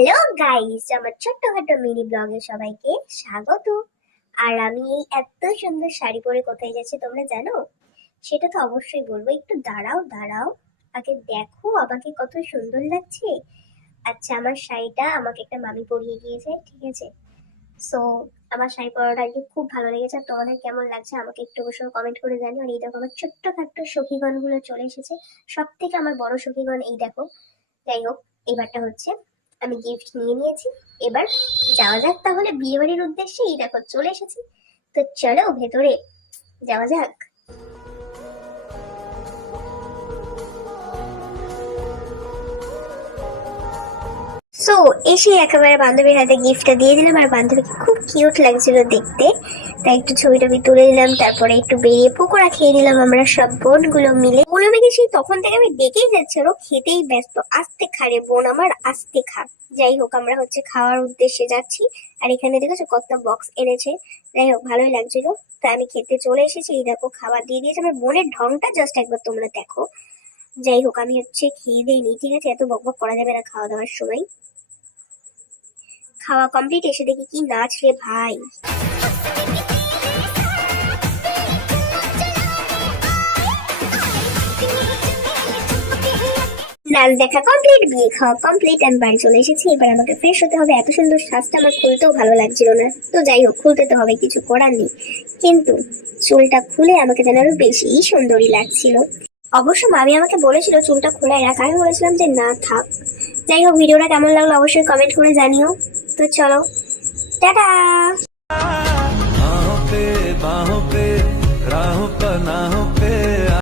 Hello guys, আমার ছোট্টখাটো mini ব্লগে সবাইকে স্বাগত। আর আমি এই এত সুন্দর শাড়ি পরে কোথায় যাচ্ছি তোমরা জানো? সেটা তো অবশ্যই বলবো। একটু দাঁড়াও দাঁড়াও, আগে দেখো আমাকে কত সুন্দর লাগছে। আচ্ছা, আমার শাড়িটা আমাকে একটা মামি পরিয়ে দিয়েছে, ঠিক আছে? সো আমার শাড়ি পরাটা আজকে খুব ভালো লেগেছে। আর তোমাদের কেমন লাগছে আমাকে একটু অবশ্যই কমেন্ট করে জানিও। আর এই দেখো আমার ছোট্টখাট্ট সখীগণ গুলো চলে এসেছে। সব থেকে আমার বড় সখীগণ এই দেখো। যাই হোক, এবারটা হচ্ছে আমি গিফট নিয়ে নিয়েছি। এবার যাওয়া যাক তাহলে বিয়ে বাড়ির উদ্দেশ্যে। এই দেখো চলে এসেছি, তো চলো ভেতরে যাওয়া যাক। সো এসে একেবারে বান্ধবীর হাতে গিফটটা দিয়ে দিলাম। আর বান্ধবীকে খুব কিউট লাগছিল দেখতে, তাই একটু ছবি টবি তুলে দিলাম। তারপরে একটু বেরিয়ে পকোড়া খেয়ে নিলাম আমরা সব বোনগুলো মিলে। বোন আমাকে সেই তখন থেকে আমি ডেকেই যাচ্ছে, ওরা খেতেই ব্যস্ত। আস্তে খা রে বোন আমার, আস্তে খা। যাই হোক, আমরা হচ্ছে খাওয়ার উদ্দেশ্যে যাচ্ছি। আর এখানে দেখেছো কত বক্স এনেছে। যাই হোক, ভালোই লাগছিল, তাই আমি খেতে চলে এসেছি। এই দেখো খাবার দিয়ে দিয়েছে। আমার বোনের ঢংটা জাস্ট একবার তোমরা দেখো। যাই হোক, আমি হচ্ছে খেয়ে দিয়ে নিই, ঠিক আছে? এত বকবক করা যাবে না খাওয়া দাওয়ার সময়। খাওয়া কমপ্লিট, এসে দেখি কি নাচ রে ভাই। নাচ দেখা কমপ্লিট, বিয়ে খাওয়া কমপ্লিট, আমি বাড়ি চলে এসেছি। এবার আমাকে ফ্রেশ হতে হবে। এত সুন্দর সাজটা আমার খুলতেও ভালো লাগছিল না, তো যাই হোক খুলতে তো হবে, কিছু করার নেই। কিন্তু চুলটা খুলে আমাকে যেন আরো বেশি সুন্দরী লাগছিল। অবশ্য মামি আমাকে বলেছিল চুলটা খোলাই রাখ, আমি বলেছিলাম যে না থাক। যাই হোক, ভিডিওটা কেমন লাগলো অবশ্যই কমেন্ট করে জানিও। তো চলো, টাটা। बाहों पे राहों पनाहों पे